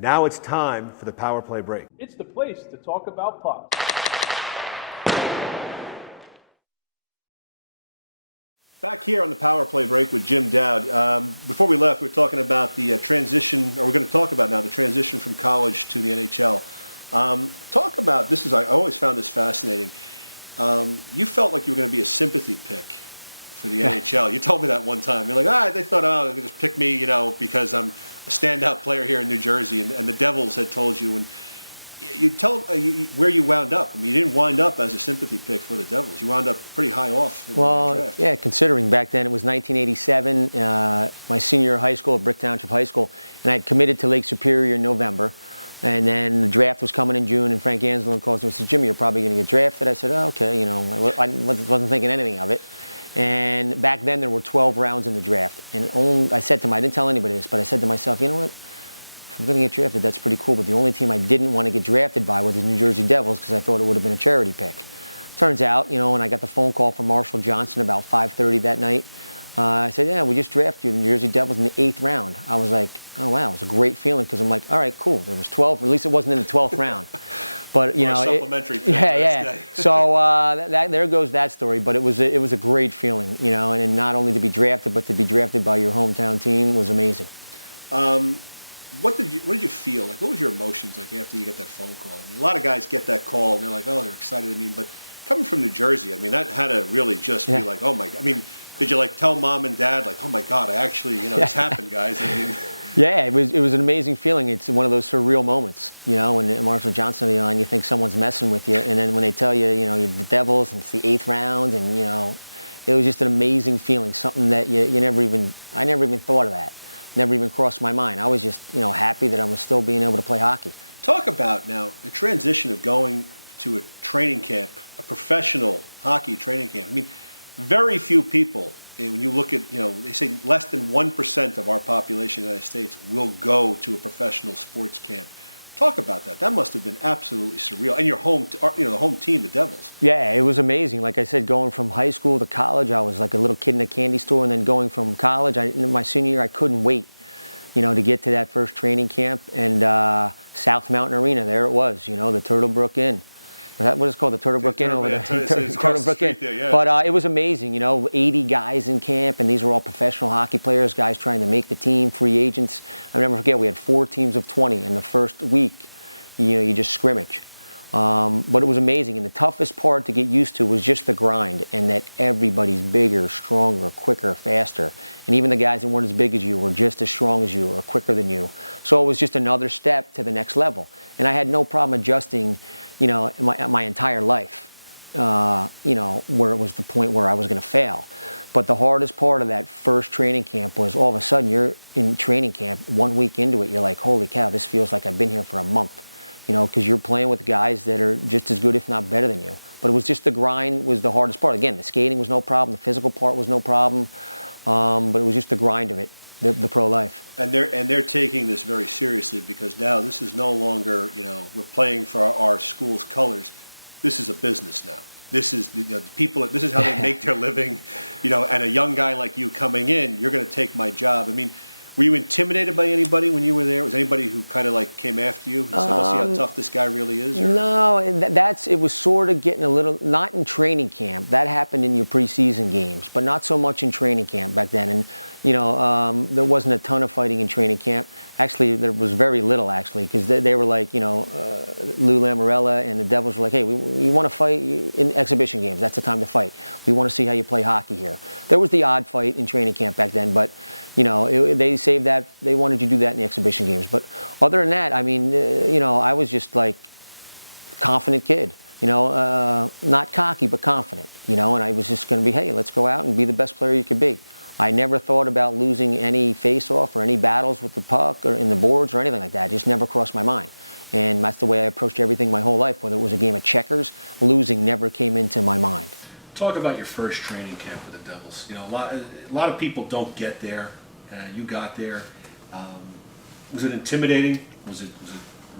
Now it's time for the power play break. It's the place to talk about pucks. Back here on the power play break with Jim Dowd. Before we left, we were talking about the transition, or we're going to talk about now the transition from college to the NHL. Talk about this. I always found this fascinating. You felt like you were going to be a sympathy pick for the NHL. You told me that one time. You're like, they thought, they could just pick me, because I'm a standout player here in New Jersey, and the Devils had told you. And you tell where you wound up. I mean, you didn't wind up as a sympathy pick for the Devils. You wound up pretty high off in the draft. Yeah, considering back then it was 1987, my senior year of high school at Brick Township High School, and I had committed to Lake Superior in November. And then the draft was coming in June, and Frank Anselin calls me and says, "Jimmy, you're probably going to get drafted." I said, "Oh, okay." I wasn't thinking anything of it. And back then there were 12 rounds in the draft. And I said to him, I didn't tell anybody this, but I said to myself, you know what? I'm going to get drafted, that's pretty cool, but the only team I didn't want to get drafted by was the New Jersey Devils because I thought it would have been a charity pick. Turns out, when I got the phone call from Marshall Johnson about 5:30 that night, I said, "Yeah, we just drafted you, the New Jersey Devils, in the 8th round." I was like, oh, wow, it was a great feeling because I'm like, all right, cool. There was 12, or at least it wasn't in the 12th round. But, supplementary pick. Yeah. So there goes that story. But it was a great feeling, and not only to be drafted, but to be drafted by your hometown team was amazing. What did you feel? Like, what was your emotions like after you get that phone call? I mean, a lot of guys get that call and they're like, oh, they're excited. I mean, but coming from New Jersey, I mean, that had to really just be like, oh my God. I mean, did you like tell mom and dad like, oh my God, I actually, this happened, guys? I mean, yeah, it was an amazing feeling. It's one of those surreal moments, when Marshall Johnson on the line, you think someone's messing with you, and then when they tell you, you're the Devils and it's the 8th round, and it was just an amazing feeling. Something that I never even thought of that. Never even crossed my mind. I was just, happy that I was still being able to play hockey. Talk about now the transition of going to a training camp, a professional hockey training camp. I mean, very few people, when you look at, they say less than 1% of our population in the United States will go to a professional sports camp. Talk about that. That must have been absolutely surreal. And your the home team, the Devils. Yeah, it was amazing. Like I said, going from high school to college, I was like a little kid in a candy store. And then going from college, in my senior year, I couldn't wait, to get to that first training camp. And South Mountain Arena, there it was, the Turtle Brook Inn. What is it called? The Turtle Brook Inn over there. Turtle Brook Inn. Yeah. But it was amazing, 80 guys in camp, and these were all professional hockey players, guys trying to make the team, free agents. I never forget, we had 4 teams of 20 in the first week. You just scrimmage. But it was amazing, and the toughest part to get used to was just the grind, and that everybody's bigger, stronger, quicker, faster. And even the guys that weren't as big as you were just as strong as you or quicker than you. So it was just another step to the next level. And I had no problem adjusting, my entire life, where it was the point where I was going to fail. But the hardest part of that first training camp was all of a sudden you're in training camp, 1 week into it, you're like, holy cow, this feels like I've been here for a month. Because you're playing with guys that are just as good, if not better than you. But it was just the grind was the hardest part. Again, the skating was no problem, the physical part was no problem, but it was just the grind of it, the pro life. And they're taking this very seriously because now this is no longer, we're playing for our school's colors. This is a business now. This is people. This is how they make their living, And a young guy like you coming in, you're going to take my job. I mean. Were you intimidated by anybody when you were there? Was anybody who kind of like came after you and said, let's see how tough this guy really is? Or? No, it was sort of getting a little, not in training camp. That happened in your preseason games, but not so much in training camp back then. And, there wasn't a ton of fighting in training camp. Actually, there was very little, actually, because they were like, Lou Lamorella and the Devils were like, hey, we want to fight in exhibition games. That's the time to fight. We want to see how you play hockey here. There was the odd fight in training camp back then, but, they saved that. They wanted you to do that in the exhibition games. But other than that, I mean, I was just like confident kid. Not cocky, but confident, and I was just going to be, hey, let's go out and be the best player you could be. I never thought about losing any face-off or any battles with the puck or in the boards or anything like that. It just never crossed my mind. And that's the way I approached everything my whole life. Whether it was a game of checkers, losing never came into my mind. Talk about your first training camp with the Devils. A lot of people don't get there. You got there. Was it intimidating? Was it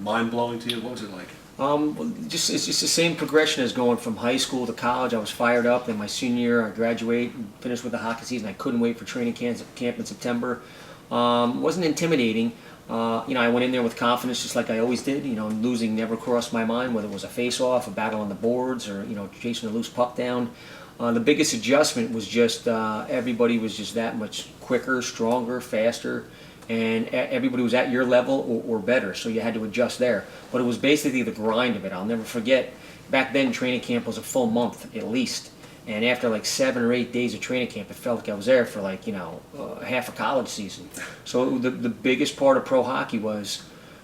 mind-blowing to you? What was it like? It's just the same progression as going from high school to college. I was fired up. In my senior year, I graduate and finished with the hockey season. I couldn't wait for training camp in September. It wasn't intimidating. I went in there with confidence, just like I always did. Losing never crossed my mind, whether it was a face-off, a battle on the boards, or chasing a loose puck down. The biggest adjustment was just everybody was just that much quicker, stronger, faster, and everybody was at your level or better, so you had to adjust there. But it was basically the grind of it. I'll never forget, back then training camp was a full month at least, and after like 7 or 8 days of training camp, it felt like I was there for like, half a college season. So the biggest part of pro hockey was,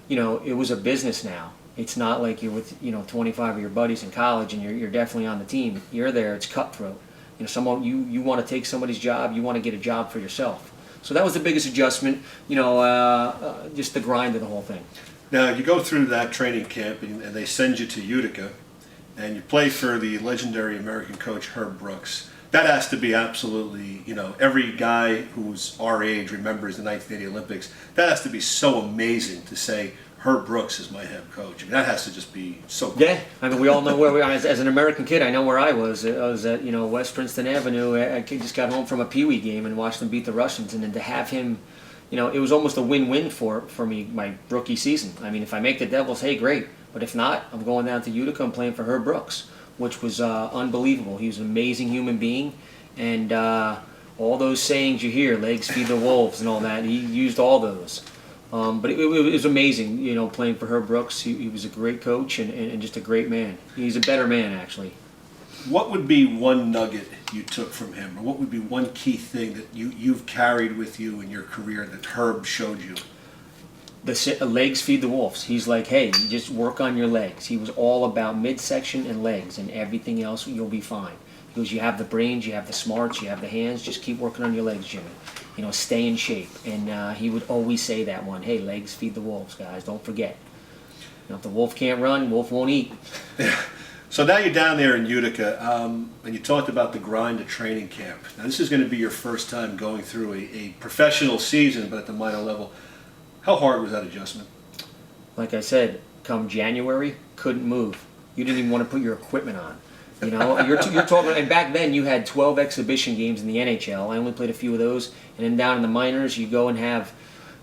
it was a business now. It's not like you're with 25 of your buddies in college and you're definitely on the team. You're there. It's cutthroat. Someone you want to take somebody's job. You want to get a job for yourself. So that was the biggest adjustment. Just the grind of the whole thing. Now you go through that training camp and they send you to Utica, and you play for the legendary American coach Herb Brooks. That has to be absolutely, every guy who's our age remembers the 1980 Olympics. That has to be so amazing to say, Herb Brooks is my head coach. I mean, that has to just be so cool. Yeah, I mean, we all know where we are. As an American kid, I know where I was. I was at, West Princeton Avenue. I just got home from a Pee Wee game and watched them beat the Russians. And then to have him, it was almost a win-win for me, my rookie season. I mean, if I make the Devils, hey, great. But if not, I'm going down to Utica and playing for Herb Brooks, which was unbelievable. He was an amazing human being. And all those sayings you hear, legs feed the wolves and all that, he used all those. But it was amazing, playing for Herb Brooks. He was a great coach and just a great man. He's a better man, actually. What would be one nugget you took from him, or what would be one key thing that you've carried with you in your career that Herb showed you? The legs feed the wolves. He's like, hey, you just work on your legs. He was all about midsection and legs, and everything else you'll be fine. He goes, you have the brains, you have the smarts, you have the hands, just keep working on your legs, Jimmy. Stay in shape. And he would always say that one, hey, legs feed the wolves, guys, don't forget. If the wolf can't run, wolf won't eat. Yeah. So now you're down there in Utica, and you talked about the grind of training camp. Now this is going to be your first time going through a professional season, but at the minor level. How hard was that adjustment? Like I said, come January, couldn't move. You didn't even want to put your equipment on. You're talking, and back then you had 12 exhibition games in the NHL. I only played a few of those, and then down in the minors you go and have,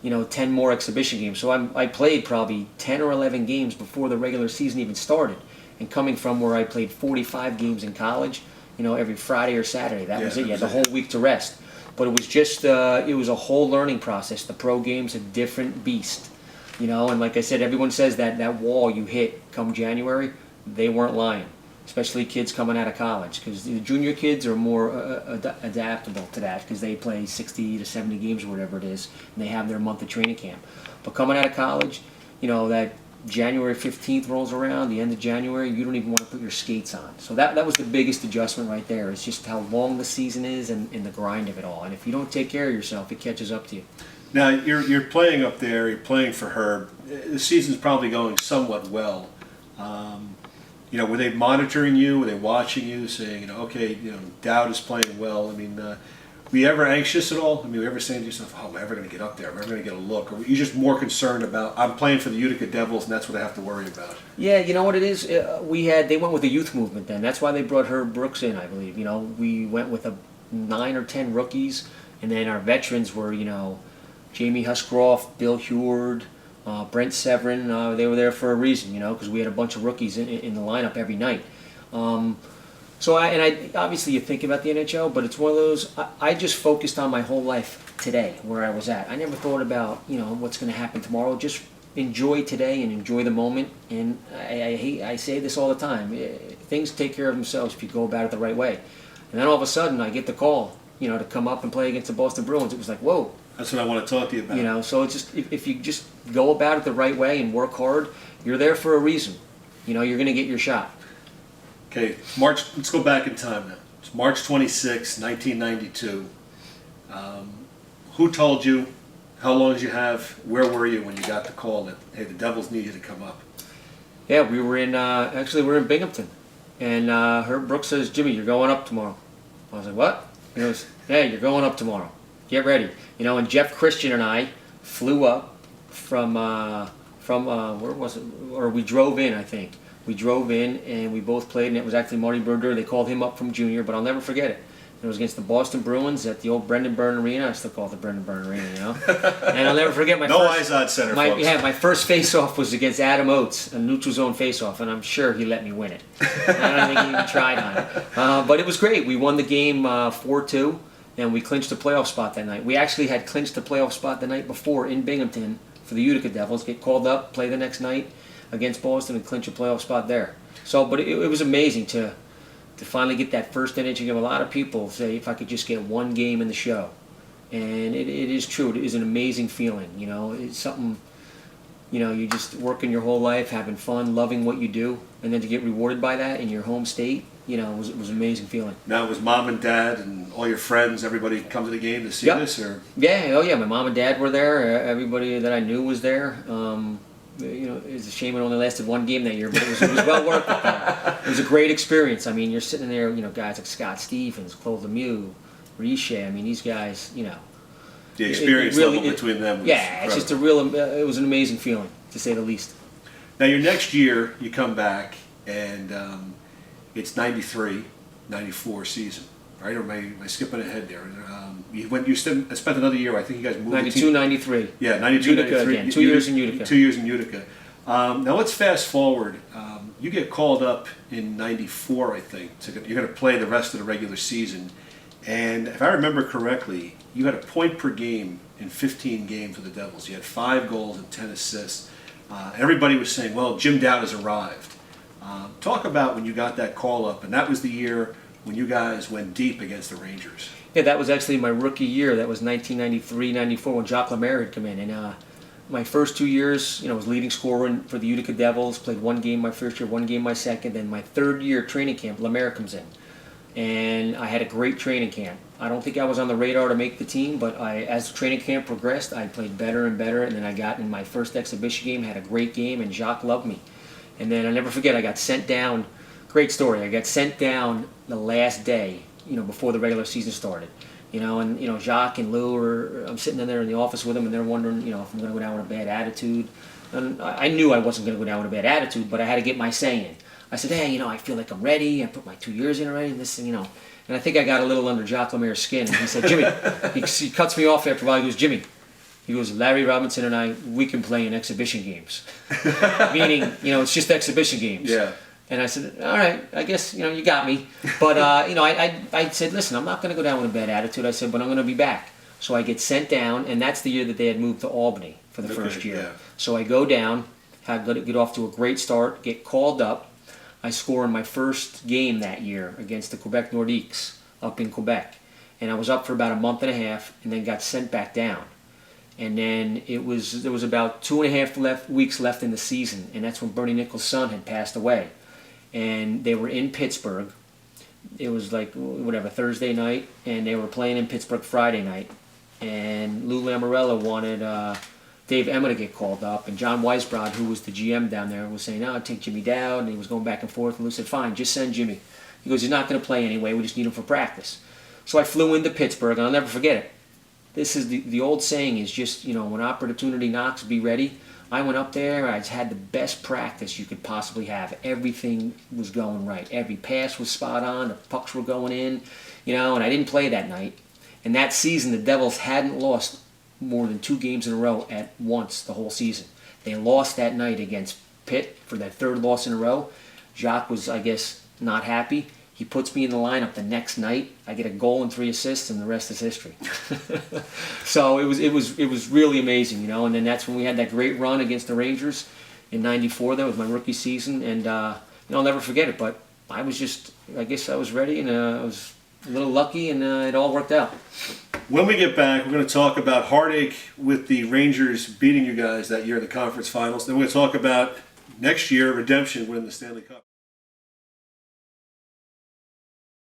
10 more exhibition games. So I played probably 10 or 11 games before the regular season even started. And coming from where I played 45 games in college, every Friday or Saturday, that was it. You had the whole week to rest. But it was just, it was a whole learning process. The pro game's a different beast. And like I said, everyone says that wall you hit come January, they weren't lying. Especially kids coming out of college, because the junior kids are more adaptable to that because they play 60 to 70 games or whatever it is, and they have their month of training camp. But coming out of college, that January 15th rolls around, the end of January, you don't even want to put your skates on. So that was the biggest adjustment right there. It's just how long the season is and the grind of it all. And if you don't take care of yourself, it catches up to you. Now you're playing up there. You're playing for Herb. The season's probably going somewhat well. Were they monitoring you? Were they watching you, saying, okay, Dowd is playing well? I mean, were you ever anxious at all? I mean, were you ever saying to yourself, oh, am I ever going to get up there? Am I ever going to get a look? Or were you just more concerned about, I'm playing for the Utica Devils, and that's what I have to worry about? Yeah, you know what it is? They went with the youth movement then. That's why they brought Herb Brooks in, I believe. We went with 9 or 10 rookies, and then our veterans were, Jamie Huscroft, Bill Heward, Brent Severin. They were there for a reason, because we had a bunch of rookies in the lineup every night. So obviously you think about the NHL, but it's one of those, I just focused on my whole life today, where I was at. I never thought about, what's going to happen tomorrow. Just enjoy today and enjoy the moment. And I say this all the time. Things take care of themselves if you go about it the right way. And then all of a sudden I get the call, to come up and play against the Boston Bruins. It was like, whoa. That's what I want to talk to you about. So it's just, if you just go about it the right way and work hard, you're there for a reason. You're going to get your shot. Okay, let's go back in time now. It's March 26, 1992. Who told you? How long did you have? Where were you when you got the call that, hey, the Devils need you to come up? Yeah, we were we're in Binghamton. And Herb Brooks says, Jimmy, you're going up tomorrow. I was like, what? He goes, hey, you're going up tomorrow. Get ready. And Jeff Christian and I flew up from where was it? Or we drove in, I think. We drove in and we both played, and it was actually Marty Brodeur. They called him up from junior, but I'll never forget it. It was against the Boston Bruins at the old Brendan Byrne Arena. I still call it the Brendan Byrne Arena, you know. And I'll never forget my No first, eyes on center, my, folks. yeah, my first face-off was against Adam Oates, a neutral zone face-off, and I'm sure he let me win it. I don't think he even tried on it. But it was great. We won the game 4-2, and we clinched the playoff spot that night. We actually had clinched the playoff spot the night before in Binghamton for the Utica Devils. Get called up, play the next night against Boston, and clinch a playoff spot there. So, but it was amazing to finally get that first inning. You have a lot of people say, if I could just get one game in the show. And it is true. It is an amazing feeling. You know, it's something, you know, you just working your whole life, having fun, loving what you do, and then to get rewarded by that in your home state, you know, it was an amazing feeling. Now, was mom and dad and all your friends, everybody come to the game to see Yep. this? Or Yeah, oh yeah, my mom and dad were there. Everybody that I knew was there. You know, it's a shame it only lasted one game that year, but it was well worth it. It was a great experience. I mean, you're sitting there, you know, guys like Scott Stevens, Claude Lemieux, Riche. I mean, these guys, you know. the experience really- level between them was Yeah, it's just a real. It was an amazing feeling, to say the least. Now, your next year, you come back, and it's 93, 94 season, right? Or am I skipping ahead there? You spent another year, I think you guys moved 92, 93. Yeah, 92, Utica 93. again. 2 years in Utica. 2 years in Utica. Now let's fast forward. You get called up in 94, I think. You're going to play the rest of the regular season. And if I remember correctly, you had a point per game in 15 games for the Devils. You had 5 goals and 10 assists. Everybody was saying, well, Jim Dowd has arrived. Talk about when you got that call up, and that was the year when you guys went deep against the Rangers. Yeah, that was actually my rookie year. That was 1993-94 when Jacques Lemaire had come in. And my first 2 years, you know, was leading scorer for the Utica Devils. Played one game my first year, one game my second. Then my third year training camp, Lemaire comes in. And I had a great training camp. I don't think I was on the radar to make the team, but as the training camp progressed, I played better and better. And then I got in my first exhibition game, had a great game, and Jacques loved me. And then I'll never forget, I got sent down. Great story. I got sent down the last day, you know, before the regular season started. You know, and, you know, Jacques and Lou I'm sitting in there in the office with them, and they're wondering, you know, if I'm going to go down with a bad attitude. And I knew I wasn't going to go down with a bad attitude, but I had to get my say in. I said, hey, you know, I feel like I'm ready. I put my 2 years in already, and this, you know. And I think I got a little under Jacques Lemaire's skin. And he said, Jimmy, he cuts me off after a while. He goes, Jimmy, he goes, Larry Robinson and I, we can play in exhibition games. Meaning, you know, it's just exhibition games. Yeah. And I said, all right, I guess, you know, you got me. But, you know, I said, listen, I'm not going to go down with a bad attitude. I said, but I'm going to be back. So I get sent down, and that's the year that they had moved to Albany for the first year. Yeah. So I go down, get off to a great start, get called up. I score in my first game that year against the Quebec Nordiques up in Quebec. And I was up for about a month and a half, and then got sent back down. And then there was about 2.5 weeks left in the season, and that's when Bernie Nichols' son had passed away. And they were in Pittsburgh. It was like, whatever, Thursday night, and they were playing in Pittsburgh Friday night. And Lou Lamoriello wanted Dave Emma to get called up, and John Weisbrod, who was the GM down there, was saying, no, take Jimmy Dowd, and he was going back and forth, and Lou said, fine, just send Jimmy. He goes, he's not going to play anyway, we just need him for practice. So I flew into Pittsburgh, and I'll never forget it. This is the old saying is just, you know, when opportunity knocks, be ready. I went up there, I had the best practice you could possibly have. Everything was going right. Every pass was spot on, the pucks were going in, you know, and I didn't play that night. And that season, the Devils hadn't lost more than 2 games in a row at once the whole season. They lost that night against Pitt for their 3rd loss in a row. Jacques was, I guess, not happy. He puts me in the lineup the next night. I get a goal and 3 assists, and the rest is history. So it was really amazing, you know. And then that's when we had that great run against the Rangers in '94. That was my rookie season, and you know, I'll never forget it. But I guess I was ready, and I was a little lucky, and it all worked out. When we get back, we're going to talk about heartache with the Rangers beating you guys that year in the conference finals. Then we're going to talk about next year redemption winning the Stanley Cup.